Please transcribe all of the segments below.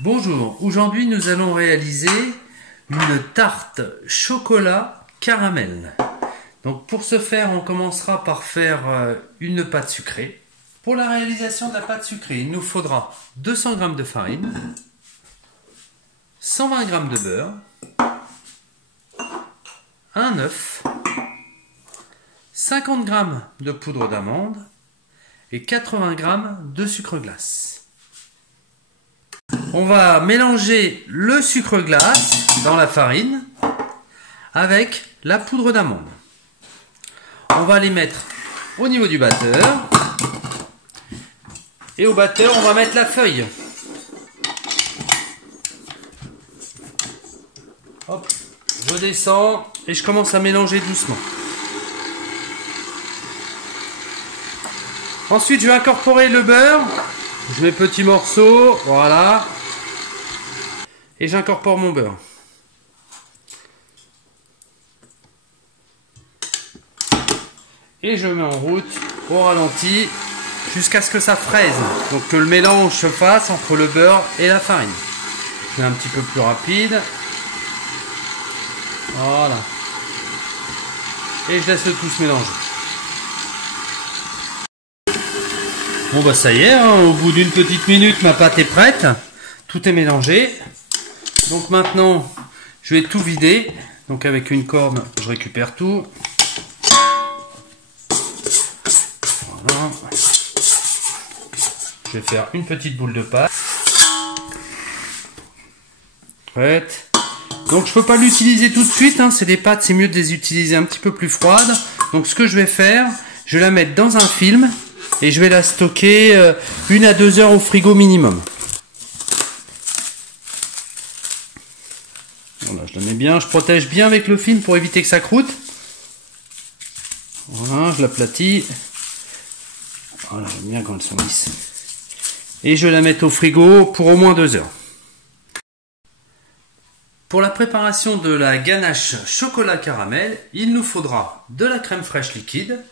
Bonjour, aujourd'hui nous allons réaliser une tarte chocolat caramel. Donc pour ce faire, on commencera par faire une pâte sucrée. Pour la réalisation de la pâte sucrée, il nous faudra 200 g de farine, 120 g de beurre, un œuf, 50 g de poudre d'amande et 80 g de sucre glace. On va mélanger le sucre glace dans la farine avec la poudre d'amande. On va les mettre au niveau du batteur. Et au batteur, on va mettre la feuille. Hop, je descends et je commence à mélanger doucement. Ensuite, je vais incorporer le beurre. Je mets petits morceaux, voilà. Et j'incorpore mon beurre. Et je mets en route au ralenti jusqu'à ce que ça fraise. Donc que le mélange se fasse entre le beurre et la farine. Je mets un petit peu plus rapide. Voilà. Et je laisse tout se mélanger. Bon bah ça y est, hein, au bout d'une petite minute, ma pâte est prête. Tout est mélangé. Donc maintenant, je vais tout vider. Donc avec une corde, je récupère tout. Voilà. Je vais faire une petite boule de pâte. Prête. Donc je peux pas l'utiliser tout de suite. Hein, c'est des pâtes, c'est mieux de les utiliser un petit peu plus froides. Donc ce que je vais faire, je vais la mettre dans un film. Et je vais la stocker 1 à 2 heures au frigo minimum. Voilà, je la mets bien, je protège bien avec le film pour éviter que ça croûte. Voilà, je l'aplatis. Voilà, j'aime bien quand elles sont lisses. Et je vais la mettre au frigo pour au moins 2 heures. Pour la préparation de la ganache chocolat caramel, il nous faudra de la crème fraîche liquide.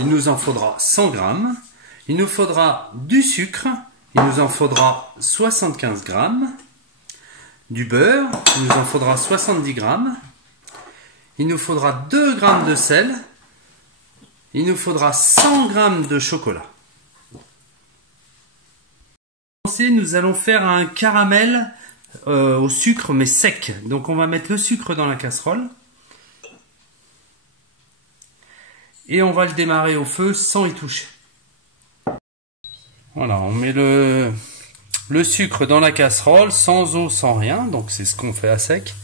Il nous en faudra 100 g. Il nous faudra du sucre. Il nous en faudra 75 g. Du beurre. Il nous en faudra 70 g. Il nous faudra 2 g de sel. Il nous faudra 100 g de chocolat. Nous allons faire un caramel au sucre mais sec. Donc on va mettre le sucre dans la casserole. Et on va le démarrer au feu sans y toucher. Voilà, on met le sucre dans la casserole, sans eau, sans rien. Donc c'est ce qu'on fait à sec.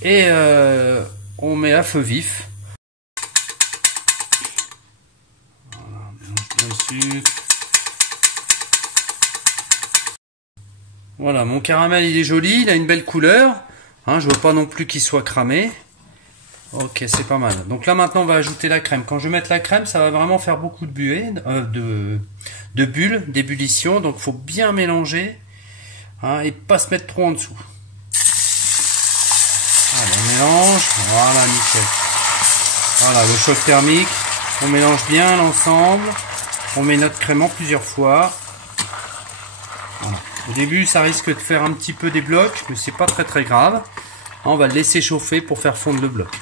Et on met à feu vif. Voilà, on mélange bien le sucre. Voilà, mon caramel il est joli, il a une belle couleur. Hein, je veux pas non plus qu'il soit cramé. Ok, c'est pas mal. Donc là maintenant on va ajouter la crème. Quand je vais mettre la crème, ça va vraiment faire beaucoup de buée, de bulles, d'ébullition. Donc il faut bien mélanger, hein, et pas se mettre trop en dessous. Allez, on mélange. Voilà, nickel. Voilà, le choc thermique. On mélange bien l'ensemble. On met notre crème en plusieurs fois. Voilà. Au début, ça risque de faire un petit peu des blocs, mais c'est pas très grave. On va le laisser chauffer pour faire fondre le bloc.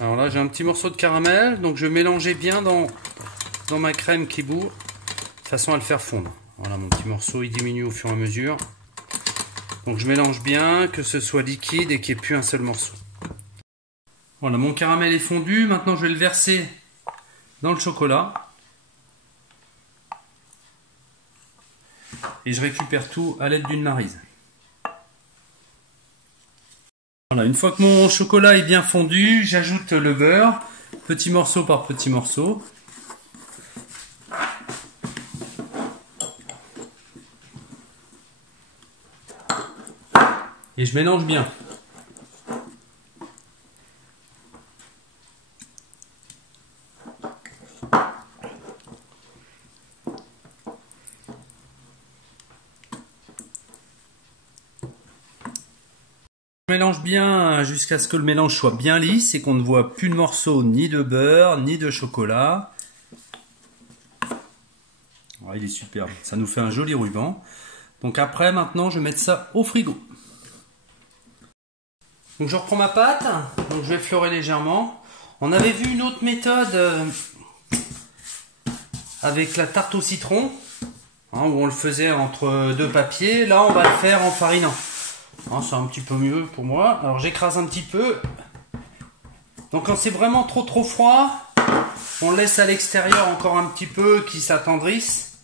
Alors là, j'ai un petit morceau de caramel, donc je vais mélanger bien dans ma crème qui bout, de façon à le faire fondre. Voilà, mon petit morceau, il diminue au fur et à mesure. Donc je mélange bien, que ce soit liquide et qu'il n'y ait plus un seul morceau. Voilà, mon caramel est fondu. Maintenant, je vais le verser dans le chocolat. Et je récupère tout à l'aide d'une maryse. Voilà, une fois que mon chocolat est bien fondu, j'ajoute le beurre, petit morceau par petit morceau. Et je mélange bien. Je mélange bien jusqu'à ce que le mélange soit bien lisse et qu'on ne voit plus de morceaux ni de beurre ni de chocolat. il est superbe. Ça nous fait un joli ruban. Donc après, maintenant, je vais mettre ça au frigo. Donc je reprends ma pâte. Donc je vais fleurer légèrement. On avait vu une autre méthode avec la tarte au citron, hein, où on le faisait entre deux papiers. Là, on va le faire en farinant. Hein, c'est un petit peu mieux pour moi. Alors j'écrase un petit peu. Donc quand c'est vraiment trop froid, on le laisse à l'extérieur encore un petit peu qu'il s'attendrisse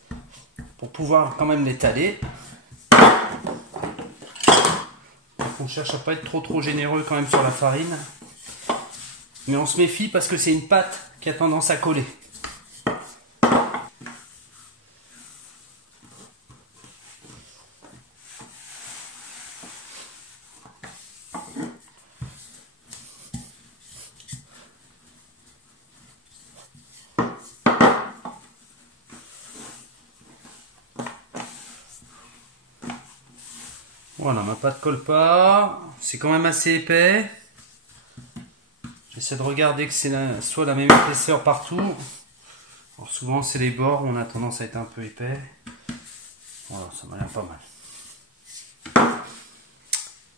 pour pouvoir quand même l'étaler. On cherche à pas être trop généreux quand même sur la farine. Mais on se méfie parce que c'est une pâte qui a tendance à coller. Voilà, ma pâte colle pas. C'est quand même assez épais. J'essaie de regarder que c'est soit la même épaisseur partout. Alors souvent c'est les bords où on a tendance à être un peu épais. Voilà, ça m'a l'air pas mal.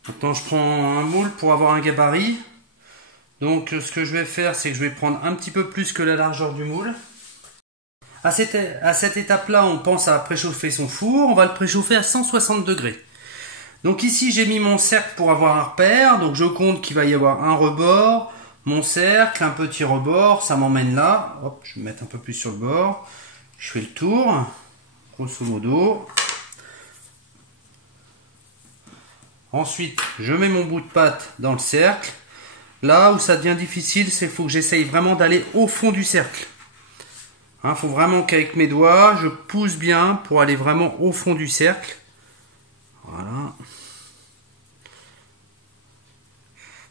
Maintenant je prends un moule pour avoir un gabarit. Donc ce que je vais faire, c'est que je vais prendre un petit peu plus que la largeur du moule. À cette étape-là, on pense à préchauffer son four. On va le préchauffer à 160 degrés. Donc ici, j'ai mis mon cercle pour avoir un repère. Donc je compte qu'il va y avoir un rebord, mon cercle, un petit rebord. Ça m'emmène là. Hop, je vais mettre un peu plus sur le bord. Je fais le tour, grosso modo. Ensuite, je mets mon bout de pâte dans le cercle. Là où ça devient difficile, c'est qu'il faut que j'essaye vraiment d'aller au fond du cercle. Il faut vraiment qu'avec mes doigts, je pousse bien pour aller vraiment au fond du cercle. Voilà.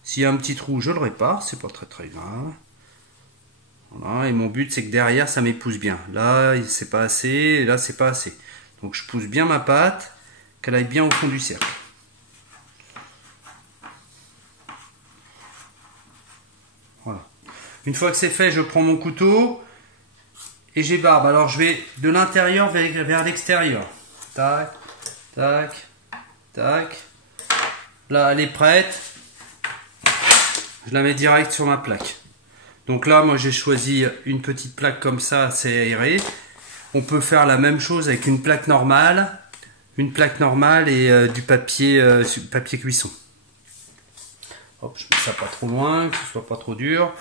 S'il y a un petit trou, je le répare, c'est pas très grave. Voilà, et mon but c'est que derrière ça m'épouse bien. Là, c'est pas assez, et là c'est pas assez. Donc je pousse bien ma pâte, qu'elle aille bien au fond du cercle. Voilà. Une fois que c'est fait, je prends mon couteau et j'ébarbe. Alors je vais de l'intérieur vers l'extérieur. Tac, tac, tac. Là, elle est prête. Je la mets direct sur ma plaque. Donc là, moi j'ai choisi une petite plaque comme ça, assez aérée. On peut faire la même chose avec une plaque normale et du papier, papier cuisson. Hop, je mets ça pas trop loin, que ce soit pas trop dur.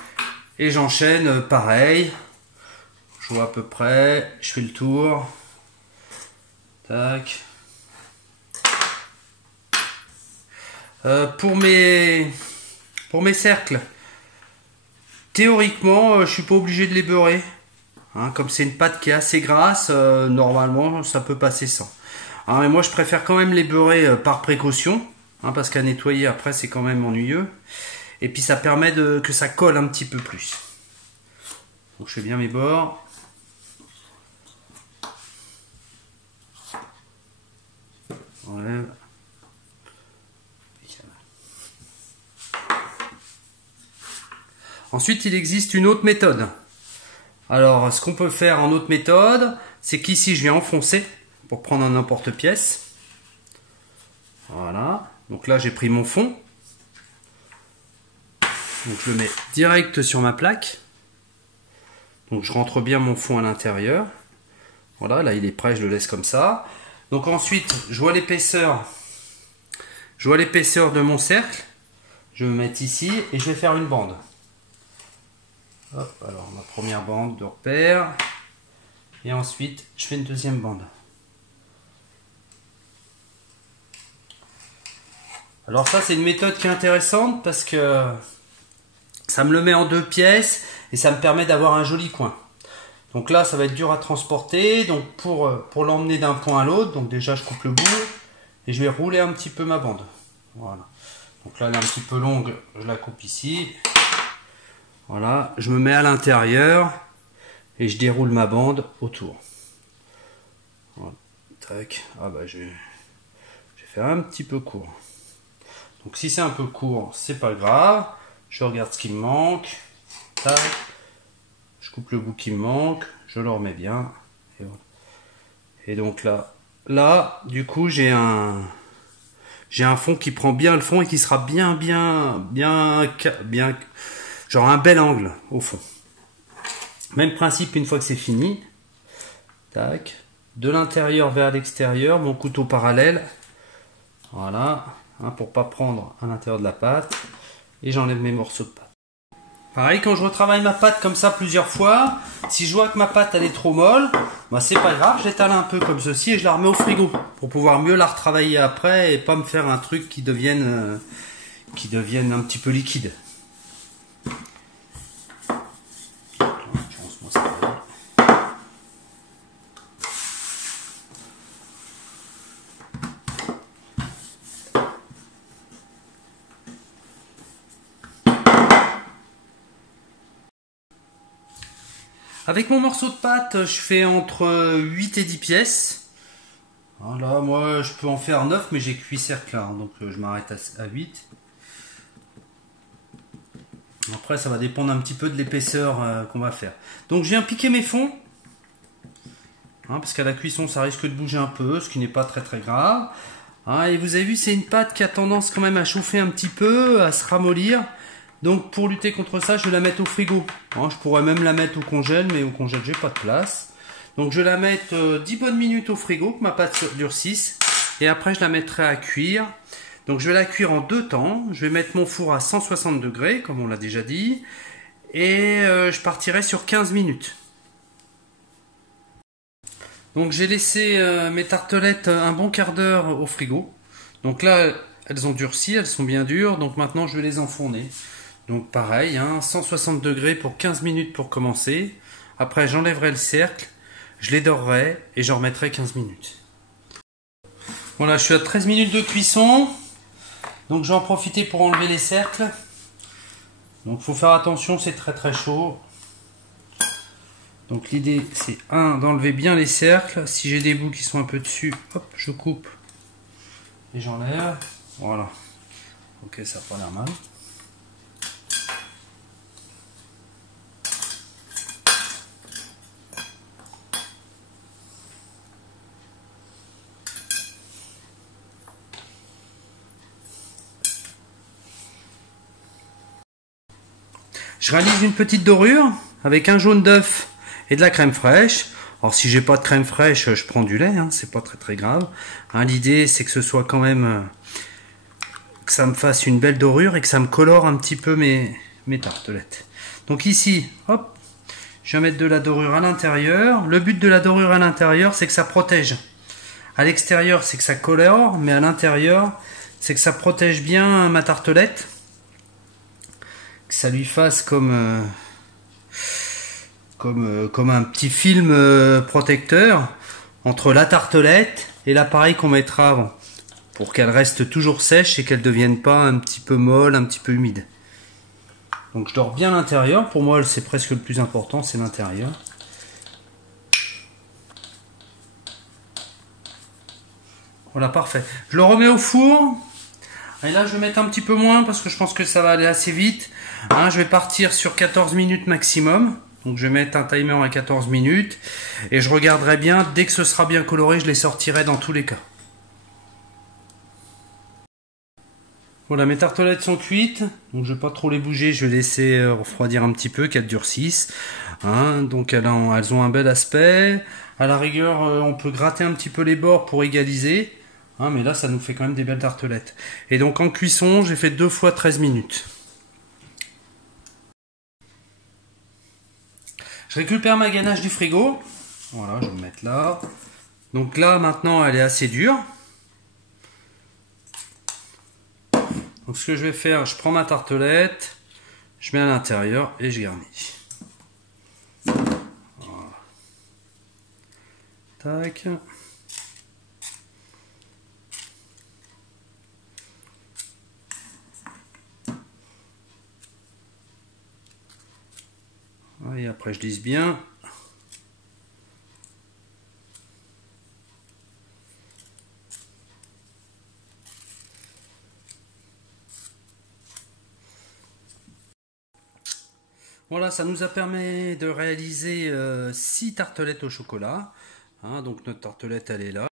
Et j'enchaîne pareil. Je vois à peu près, je fais le tour. Tac. Pour mes cercles, théoriquement, je suis pas obligé de les beurrer. Comme c'est une pâte qui est assez grasse, normalement, ça peut passer sans. Mais moi, je préfère quand même les beurrer par précaution, parce qu'à nettoyer après, c'est quand même ennuyeux. Et puis, ça permet que ça colle un petit peu plus. Donc, je fais bien mes bords. Enlève. Ensuite, il existe une autre méthode. Alors, ce qu'on peut faire en autre méthode, c'est qu'ici, je viens enfoncer pour prendre un emporte-pièce. Voilà. Donc là, j'ai pris mon fond. Donc, je le mets direct sur ma plaque. Donc, je rentre bien mon fond à l'intérieur. Voilà, là, il est prêt, je le laisse comme ça. Donc, ensuite, je vois l'épaisseur. Je vois l'épaisseur de mon cercle. Je vais me mettre ici et je vais faire une bande. Hop, alors ma première bande de repère. Et ensuite, je fais une deuxième bande. Alors ça, c'est une méthode qui est intéressante parce que ça me le met en deux pièces et ça me permet d'avoir un joli coin. Donc là, ça va être dur à transporter. Donc pour l'emmener d'un point à l'autre, donc déjà, je coupe le bout et je vais rouler un petit peu ma bande. Voilà. Donc là, elle est un petit peu longue, je la coupe ici. Voilà, je me mets à l'intérieur et je déroule ma bande autour. Voilà. Tac. Ah bah j'ai fait un petit peu court. Donc si c'est un peu court, c'est pas grave. Je regarde ce qui me manque. Tac. Je coupe le bout qui me manque. Je le remets bien. Et voilà. Et donc là, du coup, j'ai un fond qui prend bien le fond et qui sera bien, genre un bel angle au fond. Même principe une fois que c'est fini. Tac. De l'intérieur vers l'extérieur, mon couteau parallèle. Voilà, hein, pour pas prendre à l'intérieur de la pâte. Et j'enlève mes morceaux de pâte. Pareil, quand je retravaille ma pâte comme ça plusieurs fois, si je vois que ma pâte elle est trop molle, bah c'est pas grave, je l'étale un peu comme ceci et je la remets au frigo pour pouvoir mieux la retravailler après et pas me faire un truc qui devienne un petit peu liquide. Avec mon morceau de pâte, je fais entre 8 et 10 pièces. Là, moi, je peux en faire 9, mais j'ai cuit cercle là, donc je m'arrête à 8. Après, ça va dépendre un petit peu de l'épaisseur qu'on va faire. Donc, je viens piquer mes fonds. Parce qu'à la cuisson, ça risque de bouger un peu, ce qui n'est pas très grave. Et vous avez vu, c'est une pâte qui a tendance quand même à chauffer un petit peu, à se ramollir. Donc pour lutter contre ça, je vais la mettre au frigo. Je pourrais même la mettre au congèle, mais au congèle, j'ai pas de place. Donc je vais la mettre 10 bonnes minutes au frigo, que ma pâte durcisse. Et après, je la mettrai à cuire. Donc je vais la cuire en 2 temps. Je vais mettre mon four à 160 degrés, comme on l'a déjà dit. Et je partirai sur 15 minutes. Donc j'ai laissé mes tartelettes un bon quart d'heure au frigo. Donc là, elles ont durci, elles sont bien dures. Donc maintenant, je vais les enfourner. Donc pareil, 160 degrés pour 15 minutes pour commencer. Après, j'enlèverai le cercle, je les dorerai et j'en remettrai 15 minutes. Voilà, je suis à 13 minutes de cuisson. Donc je vais en profiter pour enlever les cercles. Donc il faut faire attention, c'est très chaud. Donc l'idée, c'est d'enlever bien les cercles. Si j'ai des bouts qui sont un peu dessus, hop, je coupe et j'enlève. Voilà. Ok, ça n'a pas l'air mal. Je réalise une petite dorure avec un jaune d'œuf et de la crème fraîche. Alors si j'ai pas de crème fraîche, je prends du lait, c'est pas très grave. L'idée c'est que ce soit quand même que ça me fasse une belle dorure et que ça me colore un petit peu mes tartelettes. Donc ici, hop, je vais mettre de la dorure à l'intérieur. Le but de la dorure à l'intérieur, c'est que ça protège. À l'extérieur, c'est que ça colore, mais à l'intérieur, c'est que ça protège bien ma tartelette. Que ça lui fasse comme un petit film protecteur entre la tartelette et l'appareil qu'on mettra avant, pour qu'elle reste toujours sèche et qu'elle ne devienne pas un petit peu molle, un petit peu humide. Donc je dors bien l'intérieur, pour moi c'est presque le plus important, c'est l'intérieur. Voilà, parfait. Je le remets au four. Et là je vais mettre un petit peu moins parce que je pense que ça va aller assez vite. Je vais partir sur 14 minutes maximum. Donc je vais mettre un timer à 14 minutes. Et je regarderai bien, dès que ce sera bien coloré, je les sortirai dans tous les cas. Voilà, mes tartelettes sont cuites. Donc je ne vais pas trop les bouger, je vais laisser refroidir un petit peu, qu'elles durcissent. Donc elles ont un bel aspect. À la rigueur, on peut gratter un petit peu les bords pour égaliser. Mais là, ça nous fait quand même des belles tartelettes. Et donc en cuisson, j'ai fait 2 fois 13 minutes. Je récupère ma ganache du frigo. Voilà, je vais me mettre là. Donc là, maintenant, elle est assez dure. Donc ce que je vais faire, je prends ma tartelette, je mets à l'intérieur et je garnis. Voilà. Tac. Et après je lisse bien. Voilà, ça nous a permis de réaliser 6 tartelettes au chocolat. Hein, donc notre tartelette, elle est là.